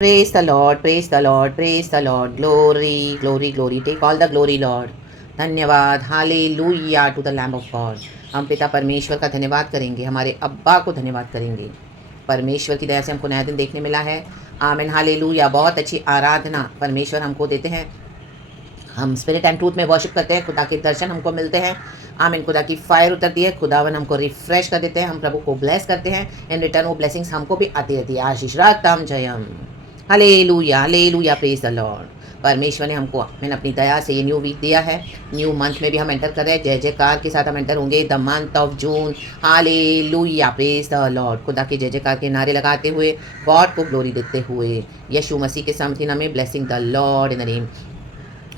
Praise the Lord, praise the Lord, praise the Lord. Glory, glory, glory. Take all the glory, Lord. धन्यवाद, hallelujah to the lamb of God. हम पिता परमेश्वर का धन्यवाद करेंगे, हमारे अब्बा को धन्यवाद करेंगे। परमेश्वर की दया से हमको नया दिन देखने मिला है। आमीन, हालेलुया। बहुत अच्छी आराधना परमेश्वर हमको देते हैं। हम स्पिरिट एंड ट्रूथ में वर्शिप करते हैं, खुदा के दर्शन हमको मिलते हैं। आमीन, खुदा की फायर उतरती है, खुदावन हमको रिफ्रेश कर देते हैं, हम प्रभु को ब्लेस करते हैं। इन रिटर्न वो ब्लेसिंग्स हमको भी आती रहती है। आशीष रातम जयम, hallelujah, hallelujah, praise the Lord. परमेश्वर ने हमको अपनी दया से ये न्यू वीक दिया है। न्यू मंथ में भी हम एंटर कर रहे हैं। जय जयकार के साथ हम एंटर होंगे। The month of June, hallelujah, praise the Lord. खुदा के जय जयकार के नारे लगाते हुए, गॉड को ग्लोरी देते हुए, यीशु मसीह के समर्थन में blessing the Lord in the name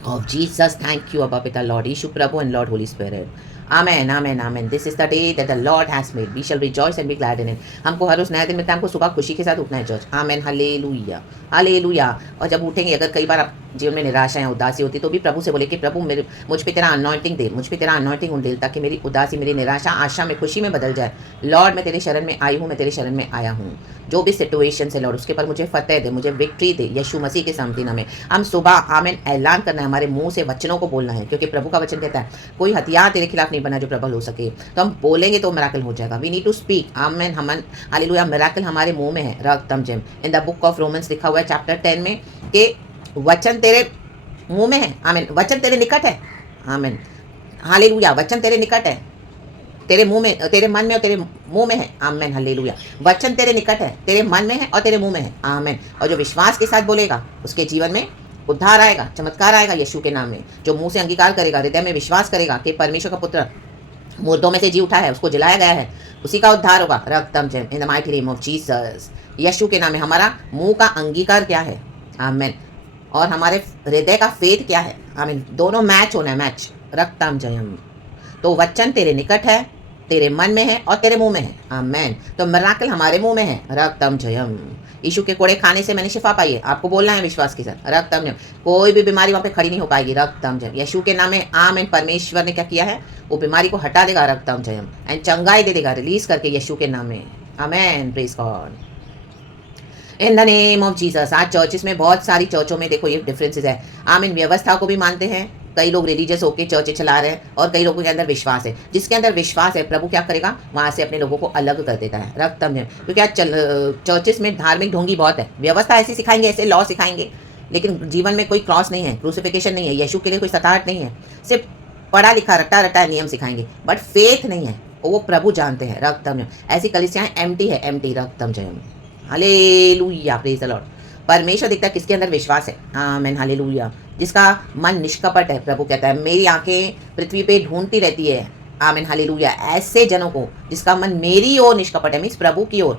of Jesus. Thank you, Abba Pita, Lord Yeshu Prabhu and Lord Holy Spirit. Amen, amen, amen. This is the day that the Lord has made. We shall rejoice and be glad in it. हमको हर उस नए दिन मिलता है, हमको सुबह खुशी के साथ उठना है चर्च। आमेन, हालेलुया, हालेलुया। और जब उठेंगे, अगर कई बार आप जीवन में निराशा या उदासी होती तो भी प्रभु से बोले कि प्रभु मेरे मुझ पे तेरा अनॉइंटिंग दे, मुझ पे तेरा अनॉइंटिंग उंडेल, ताकि मेरी उदासी, मेरी निराशा आशा में, खुशी में बदल जाए। लॉर्ड, मैं तेरे शरण में आई हूँ, मैं तेरे शरण में आया हूँ। जो भी सिचुएशन है लॉर्ड, उसके पर मुझे फतेह दे, मुझे विक्ट्री दे, यीशु मसीह के सामर्थ्य में। हम सुबह आमेन ऐलान करना है, हमारे मुंह से वचनों को बोलना है, क्योंकि प्रभु का वचन कहता है कोई हथियार तेरे खिलाफ नहीं बना जो प्रबल हो सके। तो हम बोलेंगे तो मिरेकल हो जाएगा। We need to speak. Amen, हम हालेलुया। मिरेकल हमारे मुंह में है। रक्तम जेम in the book of Romans लिखा हुआ है चैप्टर 10 में कि वचन तेरे मुंह में है। आमेन, वचन तेरे निकट है। आमेन, हालेलुया। वचन तेरे निकट है, तेरे मुंह में, तेरे मन में और तेरे मुंह में है। आमेन, हालेलुया। वचन तेरे निकट है, तेरे मन में है और तेरे मुंह में है। आमेन। और जो विश्वास के साथ बोलेगा उसके जीवन में उद्धार आएगा, चमत्कार आएगा यीशु के नाम में। जो मुंह से अंगीकार करेगा, हृदय में विश्वास करेगा कि परमेश्वर का पुत्र मुर्दों में से जी उठा है, उसको जलाया गया है, उसी का उद्धार होगा। रक्तम जेम in the mighty name of Jesus. यीशु के नाम में हमारा मुंह का अंगीकार क्या है, आमेन, और हमारे हृदय का फेथ क्या है, आमीन। दोनों मैच होना है, मैच। रक्तम जयम। तो वचन तेरे निकट है, तेरे मन में है और तेरे मुंह में है। आमेन। तो मिरेकल हमारे मुंह में है। रक्तम जयम। यीशु के कोड़े खाने से मैंने शिफा पाई है, आपको बोलना है विश्वास के साथ। रक्तम जयम। कोई भी बीमारी वहाँ पे खड़ी नहीं हो पाएगी। रक्तम जयम। यीशु के नाम में आमेन। परमेश्वर ने क्या किया है, वो बीमारी को हटा देगा। रक्तम जयम। एंड चंगाई दे देगा, रिलीज करके यीशु के नाम में। Amen, praise God in the name of Jesus. आज चर्चेस में, बहुत सारी चर्चों में देखो ये डिफरेंसेस है। आमीन। व्यवस्था को भी मानते हैं, कई लोग रिलीजियस होकर चर्चें चला रहे हैं, और कई लोगों के अंदर विश्वास है। जिसके अंदर विश्वास है, प्रभु क्या करेगा, वहाँ से अपने लोगों को अलग कर देता है। रक्तम में, क्योंकि आज चर्चेस में धार्मिक ढोंगी बहुत है। व्यवस्था ऐसी सिखाएंगे, ऐसे लॉ सिखाएंगे, लेकिन जीवन में कोई क्रॉस नहीं है, क्रूसिफिकेशन नहीं है, यीशु के लिए कोई सताहट नहीं है। सिर्फ पढ़ा लिखा रटा रटा नियम सिखाएंगे, बट फेथ नहीं है, वो प्रभु जानते हैं। रक्तम, ऐसी कलीसियाएं एम्प्टी है, एम्प्टी। रक्तम जयम, हालेलुया, प्रेज द लॉर्ड। परमेश्वर देखता है किसके अंदर विश्वास है। आमीन, हालेलुया। जिसका मन निष्कपट है, प्रभु कहता है मेरी आंखें पृथ्वी पे ढूंढती रहती है। आमीन, हालेलुया। ऐसे जनों को जिसका मन मेरी ओर निष्कपट है, मीन्स प्रभु की ओर,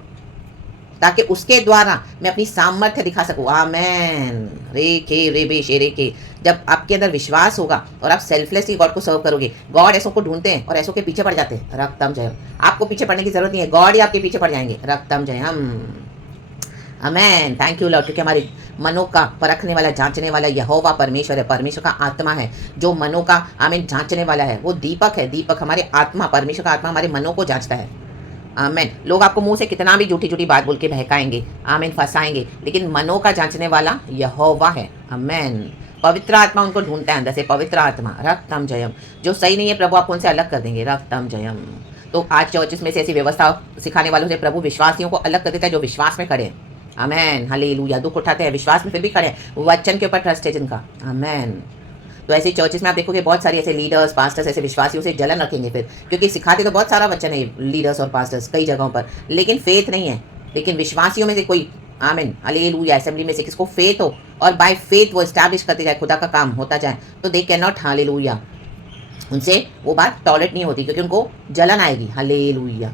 ताकि उसके द्वारा मैं अपनी सामर्थ्य दिखा सकूं। आमेन। रे के रे बे शेरे के। जब आपके अंदर विश्वास होगा और आप सेल्फलेसली गॉड को सर्व करोगे। गॉड ऐसों को ढूंढते हैं और ऐसों के पीछे पड़ जाते हैं। रक्तम जयम। आपको पीछे पड़ने की जरूरत नहीं है, गॉड ही आपके पीछे पड़ जाएंगे। रक्तम जयम, आमेन। थैंक यू लॉर्ड, क्योंकि हमारे मनों का परखने वाला, जांचने वाला यहोवा परमेश्वर है। परमेश्वर का आत्मा है जो मनों का, आमीन, जांचने वाला है। वो दीपक है, दीपक हमारे आत्मा, परमेश्वर का आत्मा हमारे मनों को जांचता है। आमीन। लोग आपको मुंह से कितना भी झूठी झूठी बात बोल के बहकाएंगे, आमीन, फंसाएंगे, लेकिन मनों का जांचने वाला यहोवा है। आमीन। पवित्र आत्मा उनको ढूंढता है अंदर से, पवित्र आत्मा। रक्तम जयम। जो सही नहीं है प्रभु आपको उनसे अलग कर देंगे। रक्तम जयम। तो आज चर्चेस में से ऐसी व्यवस्था सिखाने वालों से प्रभु विश्वासियों को अलग कर देता है, जो विश्वास में खड़े हैं। आमेन, हालेलुया। दुख उठाते हैं, विश्वास में फिर भी खड़े हैं, वचन के ऊपर ट्रस्ट है जिनका। आमेन। तो ऐसे चर्चेस में आप देखोगे बहुत सारी ऐसे लीडर्स, पास्टर्स ऐसे विश्वासियों से जलन रखेंगे फिर, क्योंकि सिखाते तो बहुत सारा वचन है लीडर्स और पास्टर्स कई जगहों पर, लेकिन फेथ नहीं है। लेकिन विश्वासियों में से कोई, आमीन, हालेलुया, असेंबली में से किसको फेथ हो और बाय फेथ वो एस्टैब्लिश करते जाए, खुदा का काम होता जाए, तो दे कैन नॉट, हालेलुया, उनसे वो बात टॉलरेट नहीं होती, क्योंकि उनको जलन आएगी। हालेलुया।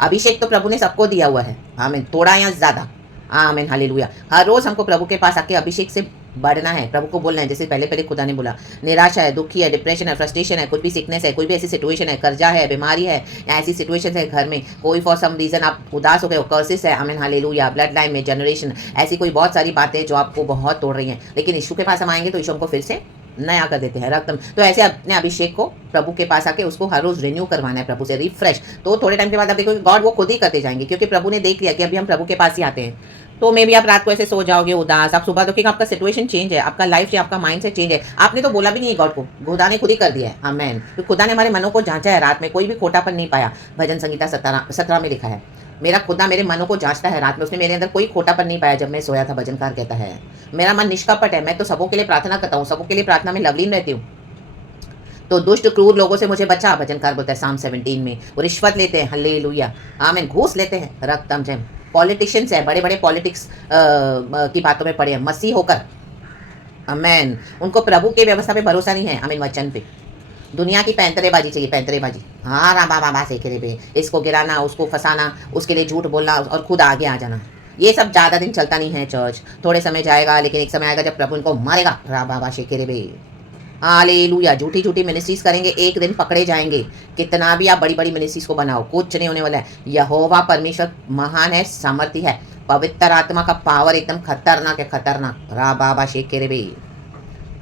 अभिषेक तो प्रभु ने सबको दिया हुआ है, आमीन, थोड़ा या ज़्यादा। आमीन, हालेलुया। हर रोज़ हमको प्रभु के पास आके अभिषेक से बढ़ना है, प्रभु को बोलना है, जैसे पहले पहले खुदा ने बोला। निराशा है, दुखी है, डिप्रेशन है, फ्रस्ट्रेशन है, कोई भी सिकनेस है, कोई भी ऐसी सिचुएशन है, कर्जा है, बीमारी है, या ऐसी सिचुएशन है घर में, कोई फॉर सम रीज़न आप उदास हो गए हो, कर्सिस है, आमीन, हालेलुया, ब्लड लाइन में, जनरेशन, ऐसी कोई बहुत सारी बातें जो आपको बहुत तोड़ रही हैं, लेकिन यीशु के पास हम आएंगे तो यीशु हमको फिर से नया कर देते हैं। रक्तम। तो ऐसे अपने अभिषेक को प्रभु के पास आके उसको हर रोज रिन्यू करवाना है, प्रभु से रिफ्रेश। तो थोड़े टाइम के बाद आप देखोगे गॉड वो खुद ही करते जाएंगे, क्योंकि प्रभु ने देख लिया कि अभी हम प्रभु के पास ही आते हैं। तो मे भी आप रात को ऐसे सो जाओगे उदास, आप सुबह देखिएगा आपका सिचुएशन चेंज है, आपका लाइफ आपका माइंड से चेंज है। आपने तो बोला भी नहीं है गॉड को, खुदा ने खुद ही कर दिया है। आमेन। तो खुदा ने हमारे मनों को जांचा है, रात में कोई भी खोटापन नहीं पाया। भजन संगीता 17 में लिखा है, मेरा खुदा मेरे मनों को जांचता है रात में, उसने मेरे अंदर कोई खोटापन नहीं पाया जब मैं सोया था। भजनकार कहता है मेरा मन निष्कपट है, मैं तो सबों के लिए प्रार्थना करता हूँ, सबों के लिए प्रार्थना में लवलीन रहती हूँ। तो दुष्ट क्रूर लोगों से मुझे बचा। भजनकार बोलता है साम 17 में। वो रिश्वत लेते हैं, हालेलुया, आमीन, घूस लेते हैं, रक्तम जम, पॉलिटिशियंस है, बड़े बड़े पॉलिटिक्स की बातों में पड़े हैं, मसीह होकर, आमीन, उनको प्रभु के व्यवस्था पे भरोसा नहीं है, आमीन, वचन पे। दुनिया की पैंतरेबाजी चाहिए, पैंतरेबाजी, हाँ राम बाबा से करे पे, इसको गिराना, उसको फंसाना, उसके लिए झूठ बोलना और खुद आगे आ जाना। ये सब ज़्यादा दिन चलता नहीं है चर्च, थोड़े समय जाएगा, लेकिन एक समय आएगा जब प्रभु इनको मारेगा। राम बाबा शेखेरे बे, हालेलुया। झूठी झूठी मिनिस्ट्रीज करेंगे, एक दिन पकड़े जाएंगे। कितना भी आप बड़ी बड़ी मिनिस्ट्रीज को बनाओ, कुछ नहीं होने वाला है। यहोवा परमेश्वर महान है, सामर्थ्य है, पवित्र आत्मा का पावर एकदम खतरनाक है, खतरनाक। रा बाबा शेखेरे बे,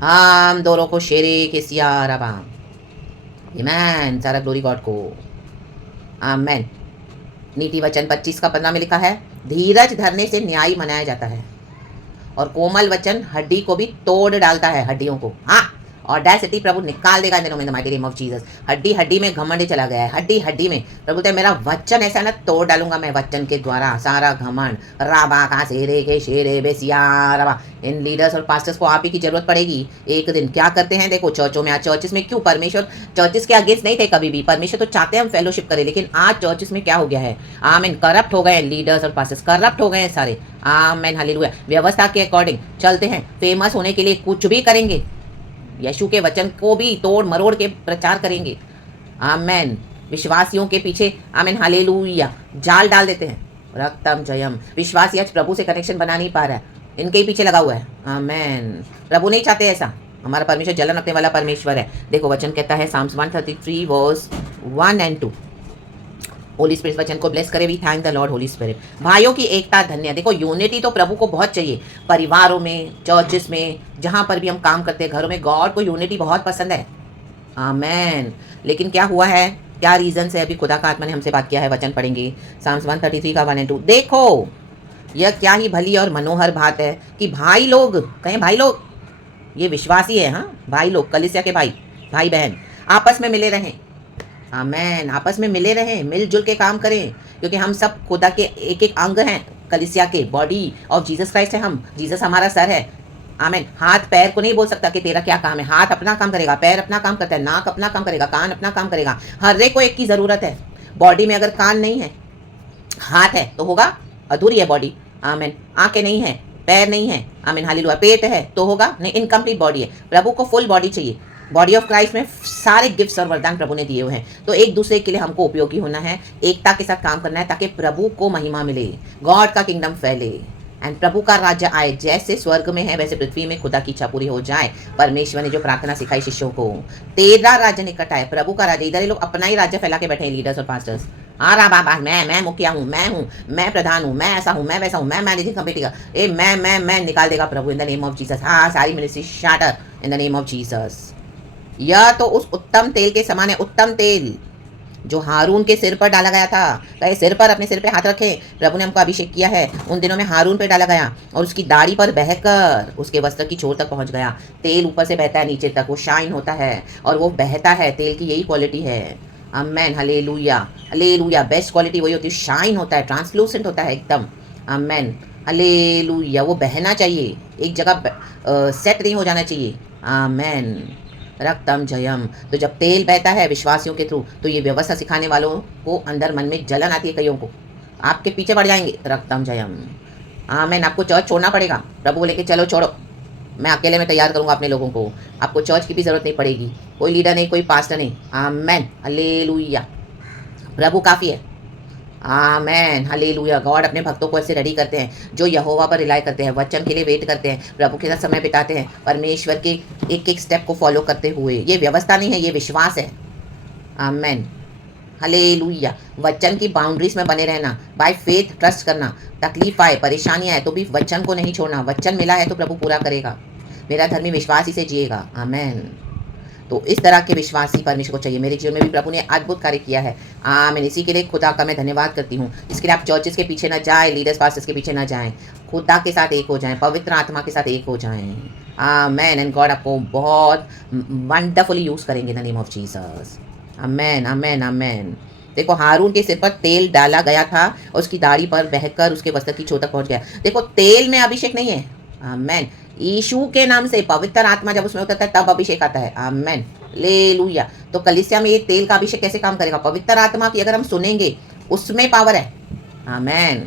हम दोनों को शेरे के सिया राबा, आमेन, सारा ग्लोरी गॉड को, आमेन। नीति वचन 25:15 में लिखा है, धीरज धरने से न्याय मनाया जाता है और कोमल वचन हड्डी को भी तोड़ डालता है, हड्डियों को। हाँ, ऑडेसिटी प्रभु निकाल देगा इन the mighty name of Jesus. हड्डी हड्डी में घमंड चला गया है, हड्डी हड्डी में। प्रभु बोलते मेरा वचन ऐसा ना तोड़ डालूंगा मैं, वचन के द्वारा सारा घमंड। राबा का शेरे के शेरे बेसिया राबा। इन लीडर्स और पास्टर्स को आप ही की जरूरत पड़ेगी एक दिन। क्या करते हैं देखो चर्चों में, आज चर्चेस में क्यों, परमेश्वर चर्चेस के अगेंस्ट नहीं थे कभी भी, परमेश्वर तो चाहते हैं हम फेलोशिप करें, लेकिन आज चर्चेस में क्या हो गया है, आमीन, करप्ट हो गए हैं लीडर्स और पास्टर्स, करप्ट हो गए हैं सारे, आमीन, हालेलुया। व्यवस्था के अकॉर्डिंग चलते हैं, फेमस होने के लिए कुछ भी करेंगे, यीशु के वचन को भी तोड़ मरोड़ के प्रचार करेंगे, आमेन। विश्वासियों के पीछे, आमेन, हालेलुया, जाल डाल देते हैं, रक्तम जयम। विश्वासी आज प्रभु से कनेक्शन बना नहीं पा रहा है, इनके ही पीछे लगा हुआ है, आमेन। प्रभु नहीं चाहते ऐसा, हमारा परमेश्वर जलन रखने वाला परमेश्वर है। देखो वचन कहता है Psalms 133 वर्स 1 और 2। होली स्पिरिट वचन को ब्लेस करे, we thank the Lord Holy Spirit. भाइयों की एकता धन्य। देखो यूनिटी तो प्रभु को बहुत चाहिए, परिवारों में, चर्चेस में, जहाँ पर भी हम काम करते हैं, घरों में, गॉड को यूनिटी बहुत पसंद है, आमेन। लेकिन क्या हुआ है, क्या रीजन है, अभी खुदा का आत्मा ने हमसे बात किया है, वचन पढ़ेंगे Psalms 133 का 1 और 2। देखो यह क्या ही भली और मनोहर बात है कि भाई लोग, कहें भाई लोग, ये विश्वासी है, हाँ भाई लोग, कलीसिया के भाई, भाई बहन आपस में मिले रहें, आमेन, आपस में मिले रहें, मिलजुल के काम करें, क्योंकि हम सब खुदा के एक एक अंग हैं, कलीसिया के, बॉडी ऑफ जीसस क्राइस्ट है हम, जीसस हमारा सर है, आमेन। हाथ पैर को नहीं बोल सकता कि तेरा क्या काम है, हाथ अपना काम करेगा, पैर अपना काम करता है, नाक अपना काम करेगा, कान अपना काम करेगा, हर एक को एक की ज़रूरत है। बॉडी में अगर कान नहीं है, हाथ है तो होगा, अधूरी है बॉडी, आमेन। आंखें नहीं है, पैर नहीं है, आमीन, हालेलुया। पेट है तो होगा नहीं, इनकम्प्लीट बॉडी है। प्रभु को फुल बॉडी चाहिए। बॉडी ऑफ क्राइस्ट में सारे गिफ्ट्स और वरदान प्रभु ने दिए हुए हैं, तो एक दूसरे के लिए हमको उपयोगी होना है, एकता के साथ काम करना है, ताकि प्रभु को महिमा मिले, गॉड का किंगडम फैले एंड प्रभु का राज्य आए। जैसे स्वर्ग में है वैसे पृथ्वी में खुदा की इच्छा पूरी हो जाए। परमेश्वर ने जो प्रार्थना सिखाई शिष्यों को, तेरा राज्य निकट आए, प्रभु का राज्य। इधर ये लोग अपना ही राज्य फैला के बैठे हैं, लीडर्स और पास्टर्स। हाँ बाबा, मैं मुखिया हूँ, मैं प्रधान हूँ, मैं ऐसा हूँ, मैं वैसा हूँ, मैं मैनेजिंग कमेटी का, मैं निकाल देगा प्रभु in the name of Jesus. हाँ, सारी ministry shatter in the name of Jesus. यह तो उस उत्तम तेल के समान है, उत्तम तेल जो हारून के सिर पर डाला गया था। कहे सिर पर, अपने सिर पे हाथ रखें, प्रभु ने हमको अभिषेक किया है। उन दिनों में हारून पे डाला गया और उसकी दाढ़ी पर बहकर उसके वस्त्र की छोर तक पहुंच गया। तेल ऊपर से बहता है नीचे तक, वो शाइन होता है और वो बहता है। तेल की यही क्वालिटी है, आमेन, हालेलुया, हालेलुया। बेस्ट क्वालिटी वही होती है, शाइन होता है, ट्रांसलूसेंट होता है एकदम, आमेन, हालेलुया। वो बहना चाहिए, एक जगह सेट नहीं हो जाना चाहिए, आमेन, रक्तम जयम। तो जब तेल बहता है विश्वासियों के थ्रू, तो ये व्यवस्था सिखाने वालों को अंदर मन में जलन आती है, कईयों को आपके पीछे पड़ जाएंगे, रक्तम जयम, आमेन। आपको चर्च छोड़ना पड़ेगा, प्रभु बोले कि चलो छोड़ो, मैं अकेले में तैयार करूंगा अपने लोगों को, आपको चर्च की भी जरूरत नहीं पड़ेगी, कोई लीडर नहीं, कोई पास्टर नहीं, आमेन, हालेलुया। प्रभु काफ़ी है, आमेन, हालेलुया। गॉड अपने भक्तों को ऐसे रेडी करते हैं जो यहोवा पर रिलाई करते हैं, वचन के लिए वेट करते हैं, प्रभु के साथ समय बिताते हैं, परमेश्वर के एक एक स्टेप को फॉलो करते हुए। ये व्यवस्था नहीं है, ये विश्वास है, आमेन, हालेलुया। वचन की बाउंड्रीज में बने रहना, बाय फेथ ट्रस्ट करना। तकलीफ आए, परेशानियाँ आए तो भी वचन को नहीं छोड़ना। वचन मिला है तो प्रभु पूरा करेगा। मेरा धर्मी विश्वास ही से जिएगा, आमेन। तो इस तरह के विश्वासी परमेश्वर को चाहिए। मेरे जीवन में भी प्रभु ने अद्भुत कार्य किया है। मैं इसी के लिए खुदा का मैं धन्यवाद करती हूँ। इसके लिए आप चर्चेस के पीछे ना जाए, लीडर्स पास्टर्स के पीछे ना जाएं, खुदा के साथ एक हो जाएं, पवित्र आत्मा के साथ एक हो जाएं। आमेन। एंड गॉड आपको बहुत वंडरफुली यूज़ करेंगे in the name of Jesus. Amen, amen, amen. देखो, हारून के सिर पर तेल डाला गया था और उसकी दाढ़ी पर बहकर उसके वस्त्र की छोर तक पहुंच गया। देखो, तेल में अभिषेक नहीं है। आमेन। यीशु के नाम से पवित्र आत्मा जब उसमें होता है तब अभिषेक आता है। आमेन, हालेलुया। तो कलीसिया में ये तेल का अभिषेक कैसे काम करेगा? पवित्र आत्मा की अगर हम सुनेंगे, उसमें पावर है। आमेन।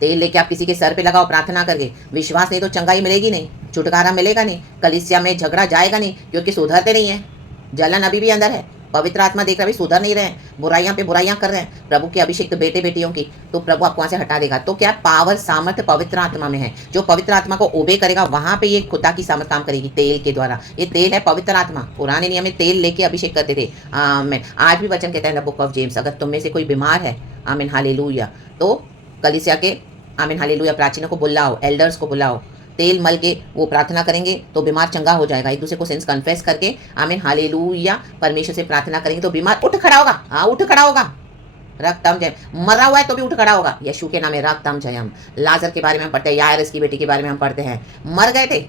तेल लेके आप किसी के सर पे लगाओ प्रार्थना करके, विश्वास नहीं तो चंगाई मिलेगी नहीं, छुटकारा मिलेगा नहीं, कलीसिया में झगड़ा जाएगा नहीं, क्योंकि सुधरते नहीं है। जलन अभी भी अंदर है। पवित्र आत्मा देख रहा है, सुधर नहीं रहे हैं, बुराइयां पे बुराइयां कर रहे हैं प्रभु के अभिषेक बेटे बेटियों की, तो प्रभु आपको वहां से हटा देगा। तो क्या पावर सामर्थ्य पवित्र आत्मा में है। जो पवित्र आत्मा को ओबे करेगा वहां पे ये खुदा की सामर्थ काम करेगी तेल के द्वारा। ये तेल है पवित्र आत्मा। पुराने नियम में तेल लेके अभिषेक करते थे। आमीन। आज भी वचन कहता है बुक ऑफ जेम्स, अगर तुम में से कोई बीमार है, आमीन हालेलुया, तो कलीसिया के आमीन हालेलुया प्राचीनों को बुलाओ, एल्डर्स को बुलाओ, तेल मल के वो प्रार्थना करेंगे तो बीमार चंगा हो जाएगा। एक दूसरे को सेंस कन्फेस करके आमीन हालेलुया परमेश्वर से प्रार्थना करेंगे तो बीमार उठ खड़ा होगा। हाँ, उठ खड़ा होगा। रक्तम जयम। मरा हुआ है तो भी उठ खड़ा होगा यीशु के नाम में। रक्तम जयम। लाजर के बारे में हम पढ़ते हैं, याइरस की बेटी के बारे में हम पढ़ते हैं, मर गए थे,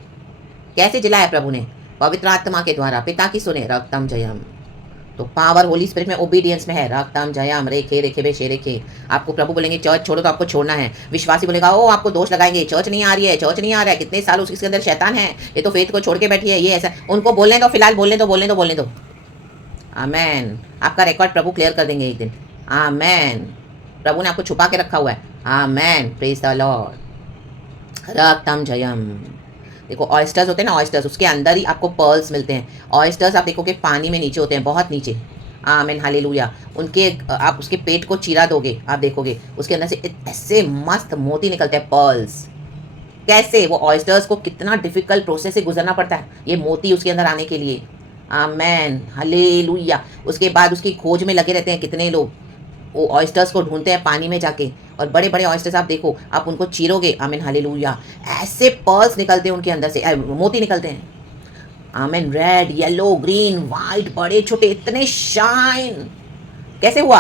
कैसे जिलाया प्रभु ने? पवित्र आत्मा के द्वारा। पिता की सुने, रक्तम जयम। तो पावर होली स्पिरिट में, ओबीडियंस में है। रक्तम जयम रेखे रेखे बे शे रेखे। आपको प्रभु बोलेंगे चर्च छोड़ो तो आपको छोड़ना है। विश्वासी बोलेगा ओ आपको दोष लगाएंगे, चर्च नहीं आ रही है, चर्च नहीं आ रहा है, कितने साल उसके अंदर शैतान है, ये तो फेथ को छोड़ के बैठी है, ये ऐसा। उनको बोलने दो, फिलहाल बोलने दो, बोलने दो, बोलने दो। आमेन। आपका रिकॉर्ड प्रभु क्लियर कर देंगे एक दिन। आमेन। प्रभु ने आपको छुपा के रखा हुआ है। आमेन, प्रेज द लॉर्ड। रक्तम जयम। देखो, ऑयस्टर्स होते हैं ना, ऑयस्टर्स, उसके अंदर ही आपको पर्ल्स मिलते हैं। ऑयस्टर्स आप देखोगे पानी में नीचे होते हैं, बहुत नीचे। आमीन हालेलुया। उनके आप उसके पेट को चीरा दोगे, आप देखोगे उसके अंदर से ऐसे मस्त मोती निकलते हैं, पर्ल्स। कैसे? वो ऑयस्टर्स को कितना डिफिकल्ट प्रोसेस से गुजरना पड़ता है ये मोती उसके अंदर आने के लिए। आमीन हालेलुया। उसके बाद उसकी खोज में लगे रहते हैं कितने लोग, वो ऑयस्टर्स को ढूंढते हैं पानी में जाके, और बड़े बड़े ऑयस्टर्स आप देखो, आप उनको चीरोगे, आमीन हालेलुया, ऐसे पर्ल्स निकलते हैं उनके अंदर से, मोती निकलते हैं। आमीन। रेड, येलो, ग्रीन, वाइट, बड़े छोटे, इतने शाइन। कैसे हुआ?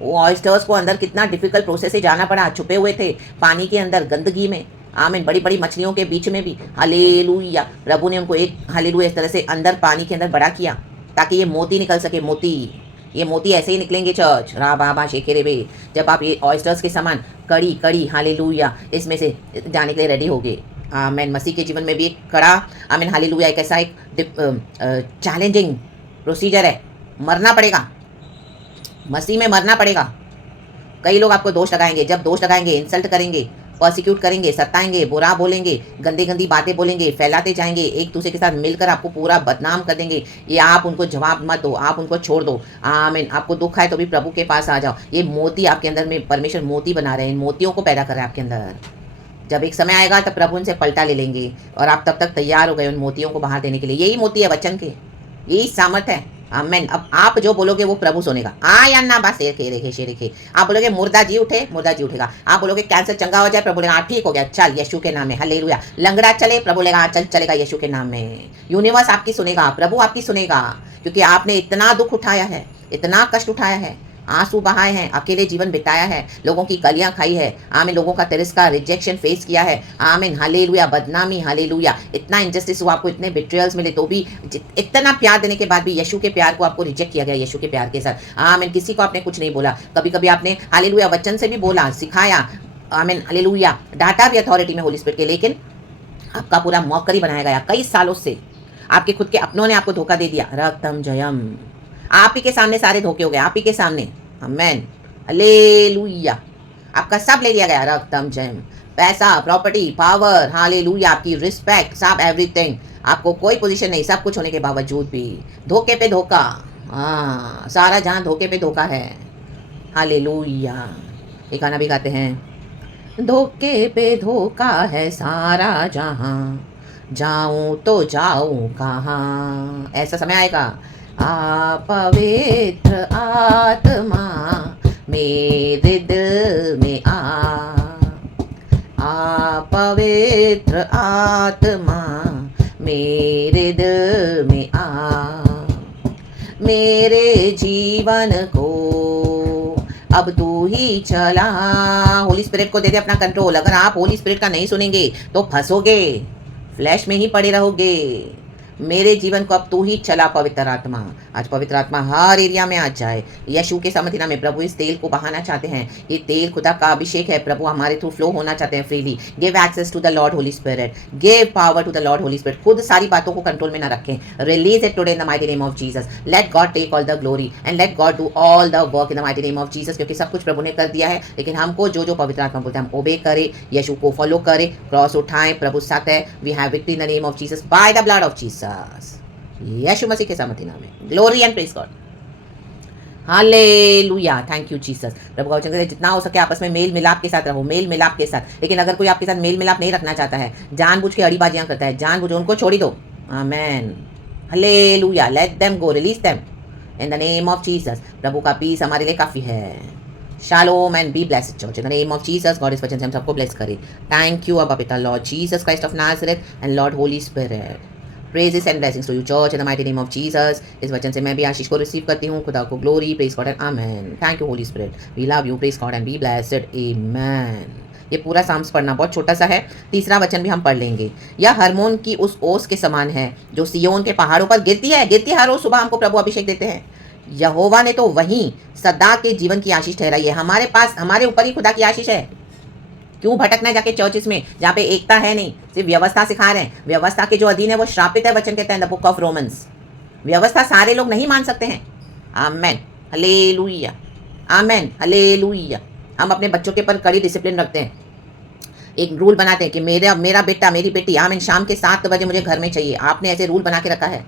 वो ऑयस्टर्स को अंदर कितना डिफिकल्ट प्रोसेस से जाना पड़ा, छुपे हुए थे पानी के अंदर, गंदगी में। आमीन। बड़ी बड़ी मछलियों के बीच में भी। हालेलुया। प्रभु ने उनको एक हालेलुया इस तरह से अंदर पानी के अंदर बड़ा किया ताकि ये मोती निकल सके। मोती, ये मोती ऐसे ही निकलेंगे चर्च। रा बाबा शेखेरे बे। जब आप ये ऑयस्टर्स के समान कड़ी कड़ी हालेलुया इसमें से जाने के लिए रेडी होगे। आमीन। मसीह के जीवन में भी एक कड़ा आमीन हालेलुया एक ऐसा एक चैलेंजिंग प्रोसीजर है। मरना पड़ेगा, मसीह में मरना पड़ेगा। कई लोग आपको दोष लगाएंगे, जब दोष लगाएंगे इंसल्ट करेंगे, पर्सिक्यूट करेंगे, सताएंगे, बुरा बोलेंगे, गंदी गंदी बातें बोलेंगे, फैलाते जाएंगे, एक दूसरे के साथ मिलकर आपको पूरा बदनाम कर देंगे। ये आप उनको जवाब मत दो, आप उनको छोड़ दो। आमीन। आपको दुख आए तो भी प्रभु के पास आ जाओ। ये मोती आपके अंदर में परमेश्वर मोती बना रहे हैं, इन मोतियों को पैदा कर रहे हैं आपके अंदर। जब एक समय आएगा तब प्रभु उनसे पलटा ले लेंगे और आप तब तक तैयार हो गए उन मोतियों को बाहर देने के लिए। यही मोती है वचन के, यही सामर्थ है। आमीन। अब आप जो बोलोगे वो प्रभु सुनेगा। या ना बस रेखे। आप बोलोगे मुर्दा जी उठे, मुर्दा जी उठेगा। आप बोलोगे कैंसर चंगा हो जाए, प्रभु बोलेगा ठीक हो गया, चल यीशु के नाम में, हालेलुया। लंगड़ा चले, प्रभु बोलेगा चल चलेगा यीशु के नाम में। यूनिवर्स आपकी सुनेगा, प्रभु आपकी सुनेगा, क्योंकि आपने इतना दुख उठाया है, इतना कष्ट उठाया है, आंसू बहाए हैं, अकेले जीवन बिताया है, लोगों की गलियां खाई है। आमीन। लोगों का तिरस्कार, रिजेक्शन फेस किया है। आमीन हालेलुया। बदनामी, हालेलुया। इतना इंजस्टिस हुआ, आपको इतने बिट्रियल्स मिले, तो भी इतना प्यार देने के बाद भी यीशु के प्यार को आपको रिजेक्ट किया गया यीशु के प्यार के साथ। आमीन। किसी को आपने कुछ नहीं बोला, कभी कभी आपने हालेलुया वचन से भी बोला, सिखाया, आमीन हालेलुया, डाटा भी अथॉरिटी में होली स्पिरिट के, लेकिन आपका पूरा मौकरी बनाया गया कई सालों से। आपके खुद के अपनों ने आपको धोखा दे दिया। रक्तम जयम। आप ही के सामने सारे धोखे हो गए, आप ही के सामने। Amen hallelujah. आपका सब ले लिया गया। रक्तम जयम। पैसा, प्रॉपर्टी, पावर, हालेलुया, आपकी रिस्पेक्ट, सब एवरीथिंग। आपको कोई पोजीशन नहीं, सब कुछ होने के बावजूद भी धोखे पे धोखा। हाँ, सारा जहां धोखे पे धोखा है। हालेलुया। एक गाना भी गाते हैं, धोखे पे धोखा है सारा जहां, जाऊं तो जाऊं कहाँ। ऐसा समय आएगा। पवित्र आत्मा मेरे दिल में आ पवित्र आत्मा मेरे दिल में आ, मेरे जीवन को अब तू ही चला। होली स्पिरिट को दे दे अपना कंट्रोल। अगर आप होली स्पिरिट का नहीं सुनेंगे तो फंसोगे, फ्लैश में ही पड़े रहोगे। मेरे जीवन को अब तू ही चला पवित्र आत्मा। आज पवित्र आत्मा हर एरिया में आ जाए। यीशु के समथिना में प्रभु इस तेल को बहाना चाहते हैं। ये तेल खुदा का अभिषेक है, प्रभु हमारे थ्रू फ्लो होना चाहते हैं freely. Give access to the Lord Holy Spirit, give power to the Lord Holy Spirit. खुद सारी बातों को कंट्रोल में ना रखें। Release it today in the mighty name of Jesus. Let God take all the glory and let God do all the work in the mighty name of Jesus. क्योंकि सब कुछ प्रभु ने कर दिया है, लेकिन हमको जो जो पवित्र आत्मा बोलते हैं हम ओबे करें, यीशु को फॉलो करें, क्रॉस उठाएं। प्रभु साथ है। We have victory in the name of Jesus by the blood of Jesus. यीशु मसीह के सामर्थ्य नाम में glory and praise God. Hallelujah, thank you Jesus. प्रभु का वचन कहते हैं जितना हो सके आपस में मेल मिलाप के साथ रहो, मेल मिलाप के साथ। लेकिन अगर कोई आपके साथ मेल मिलाप नहीं रखना चाहता है, जानबूझ के अड़ीबाजियां करता है, जानबूझ उनको छोड़ी दो। Amen, hallelujah. Let them go, release them in the name of Jesus. प्रभु का पीस हमारे लिए काफी है। शालोम and be blessed church in the name of Jesus. God इस वचन से हम सबको ब्लेस करे। थैंक यू अबा पिता Lord Jesus Christ of Nazareth and Lord Holy Spirit. Praises and blessings to you church in the mighty name of Jesus. इस वचन से मैं भी आशीष को रिसीव करती हूँ। खुदा को glory, praise God and amen. Thank you Holy Spirit, we love you, praise God and be blessed, amen. ये पूरा साम्स पढ़ना बहुत छोटा सा है। तीसरा वचन भी हम पढ़ लेंगे। यह हरमोन की उस ओस के समान है जो सियोन के पहाड़ों पर गिरती है। हर रोज सुबह हमको प्रभु अभिषेक देते हैं। यहोवा ने तो वहीं सदा के जीवन की आशीष ठहराई है। हमारे पास, हमारे ऊपर ही खुदा की आशीष है। क्यों भटकना है जाके चर्चेस में जहाँ पे एकता है नहीं, सिर्फ व्यवस्था सिखा रहे हैं। व्यवस्था के जो अधीन है वो श्रापित है, वचन कहते हैं द बुक ऑफ रोमन्स। व्यवस्था सारे लोग नहीं मान सकते हैं। आमेन, हालेलुया, आमेन, हालेलुया। हम अपने बच्चों के ऊपर कड़ी डिसिप्लिन रखते हैं। एक रूल बनाते हैं कि मेरा बेटा, मेरी बेटी आमेन शाम के 7 बजे मुझे घर में चाहिए। आपने ऐसे रूल बना के रखा है।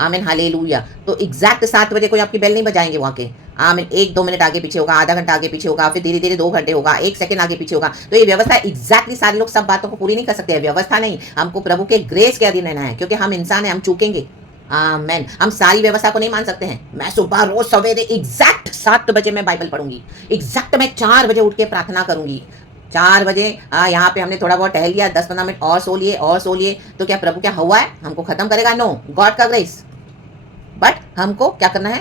आमीन, हालेलुया। तो एग्जैक्ट 7 बजे कोई आपकी बेल नहीं बजाएंगे वहाँ के। आमीन, 1-2 मिनट आगे पीछे होगा, आधा घंटा आगे पीछे होगा, फिर धीरे धीरे 2 घंटे होगा, 1 सेकंड आगे पीछे होगा। तो ये व्यवस्था एग्जैक्टली सारे लोग सब बातों को पूरी नहीं कर सकते हैं। व्यवस्था नहीं, हमको प्रभु के ग्रेस के अधीन रहना है, क्योंकि हम इंसान हैं, हम चूकेंगे। आमेन। हम सारी व्यवस्था को नहीं मान सकते हैं। मैं सुबह रोज सवेरे एग्जैक्ट 7 बजे मैं बाइबल पढ़ूंगी, एग्जैक्ट मैं 4 बजे उठ के प्रार्थना करूंगी। 4 बजे यहाँ पे हमने थोड़ा बहुत टहल लिया, 10-15 मिनट और सो लिए, तो क्या प्रभु क्या हुआ है? हमको खत्म करेगा? नो, गॉड का ग्रेस। बट हमको क्या करना है?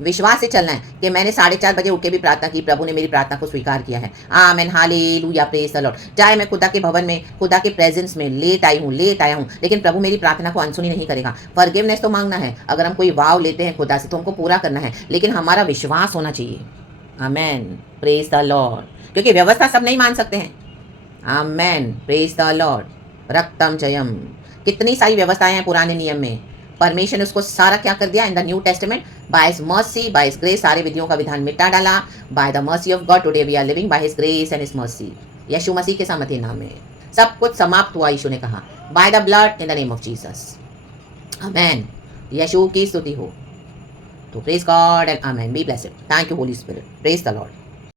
विश्वास से चलना है कि मैंने 4:30 बजे उठ के भी प्रार्थना की, प्रभु ने मेरी प्रार्थना को स्वीकार किया है। आमेन, हालेलुया, प्रेज द लॉर्ड। चाहे मैं खुदा के भवन में, खुदा के प्रेजेंस में लेट आया हूँ, लेकिन प्रभु मेरी प्रार्थना को अनसुनी नहीं करेगा। फॉरगिवनेस तो मांगना है। अगर हम कोई वाव लेते हैं खुदा से तो हमको पूरा करना है, लेकिन हमारा विश्वास होना चाहिए। आमेन, प्रेज द लॉर्ड। क्योंकि व्यवस्था सब नहीं मान सकते हैं। आमेन, प्रेज द लॉर्ड। रक्तम जयम, कितनी सारी व्यवस्थाएं हैं पुराने नियम में। परमेश्वर ने उसको सारा क्या कर दिया in the New Testament, by his mercy, by his grace. सारे विधियों का विधान मिटा डाला। By the mercy of God today we are living by his grace and his mercy. यीशु मसीह के सामर्थ्य नाम में सब कुछ समाप्त हुआ। यीशु ने कहा by the blood in the name of Jesus. Amen, यीशु की स्तुति हो। तो praise God and amen, be blessed. Thank you Holy Spirit, praise the Lord.